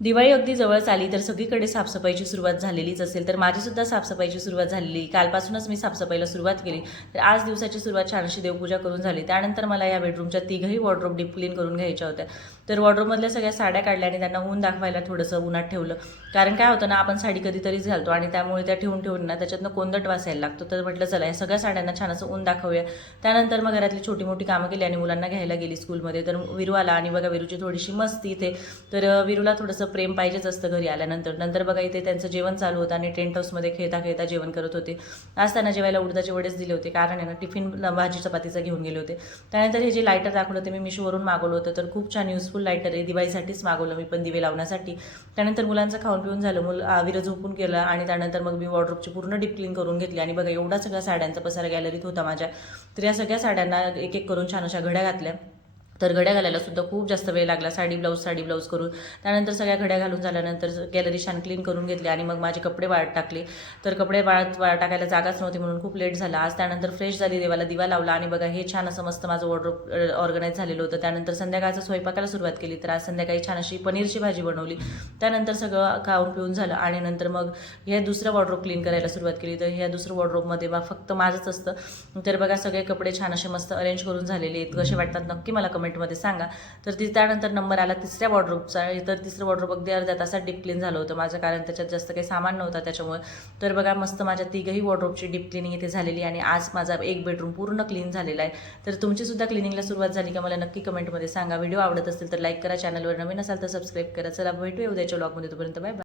दिवाळी अगदी जवळच आली तर सगळीकडे साफसफाईची सुरुवात झालेलीच असेल, तर माझीसुद्धा साफसफाईची सुरुवात झालेली. कालपासूनच मी साफसफाईला सुरुवात केली. तर आज दिवसाची सुरुवात छान अशी देवपूजा करून झाली. त्यानंतर मला या बेडरूमच्या तिघही वॉर्डरोब डीप क्लीन करून घ्यायच्या होत्या. तर वॉर्डरोबमधल्या सगळ्या साड्या काढल्या आणि त्यांना ऊन दाखवायला थोडंसं उन्हात ठेवलं. कारण काय होतं ना, आपण साडी कधीतरीच घालतो आणि त्यामुळे त्या ठेवून ठेवून ना त्याच्यातनं कोंदट वास यायला लागतो. तर म्हटलं चला या सगळ्या साड्यांना छान असं ऊन दाखवूया. त्यानंतर मग घरातली छोटी मोठी कामं केली आणि मुलांना घ्यायला गेली स्कूलमध्ये. तर विरू आला आणि बघा विरूची थोडीशी मस्ती इथे. तर विरूला थोडंसं प्रेम पाहिजेच असतं घरी आल्यानंतर. बघा इथे त्यांचं जेवण चालू होतं आणि टेंट हाऊसमध्ये खेळता खेळता जेवण करत होते. आज त्यांना जेवायला उडदाचे वडेच दिले होते, कारण आहे ना टिफिन भाजी चपातीचा घेऊन गेले होते. त्यानंतर हे जे लायटर दाखवलं होते मी मिशोवरून मागवलं होतं, तर खूप छान युजफुल लायटर आहे. दिवाळीसाठीच मागवलं मी पण, दिवे लावण्यासाठी. त्यानंतर मुलांचं खाऊन पिऊन झालं, विरं झोपून केलं आणि त्यानंतर मग मी वॉर्डरोबची पूर्ण डीप क्लीन करून घेतली. आणि बघा एवढा सगळ्या साड्यांचा पसारा गॅलरीत होता माझ्या. तर या सगळ्या साड्यांना एक एक करून छान अशा घड्या घातल्या. तर घड्या घालायला सुद्धा खूप जास्त वेळ लागला, साडी ब्लाऊज करून. त्यानंतर सगळ्या घड्या घालून झाल्यानंतर गॅलरी छान क्लीन करून घेतली आणि मग माझे कपडे वाळत टाकले. तर कपडे वाळत टाकायला जागाच नव्हती म्हणून खूप लेट झाला. आज त्यानंतर फ्रेश झाली, देवाला दिवा लावला आणि बघा हे छान असं मस्त माझं वॉर्डरोब ऑर्गनाईज झालेलं होतं. त्यानंतर संध्याकाळचं स्वयंपाकाला सुरुवात केली. तर आज संध्याकाळी छान अशी पनीरची भाजी बनवली. त्यानंतर सगळं खाऊन पिऊन झालं आणि नंतर मग हे दुसरं वॉर्डरोब क्लीन करायला सुरुवात केली. तर ह्या दुसरं वॉर्डरोबमध्ये फक्त माझंच असतं. तर बघा सगळे कपडे छान असे मस्त अरेंज करून झालेले आहेत. कसे वाटतात नक्की मला कमेंटमध्ये सांगा. तर त्यानंतर नंबर आला तिसऱ्या वॉर्डरोबचा. तर तिसरं वॉर्डरोब अगदी अर्ध्या तासात डीप क्लीन झालं होतं माझं, कारण त्याच्यात जास्त काही सामान नव्हतं त्याच्यामुळे. तर बघा मस्त माझ्या तिघही वॉर्डरोबची डीप क्लिनिंग इथे झालेली आणि आज माझा एक बेडरूम पूर्ण क्लीन झालेला आहे. तर तुमची सुद्धा क्लिनिंगला सुरुवात झाली का मला नक्की कमेंटमध्ये सांगा. व्हिडिओ आवडत असेल तर लाईक करा, चॅनलवर नवीन असाल तर सबस्क्राईब करा. चला भेटूया उद्याच्या व्लॉगमध्ये, तोपर्यंत बाय बाय.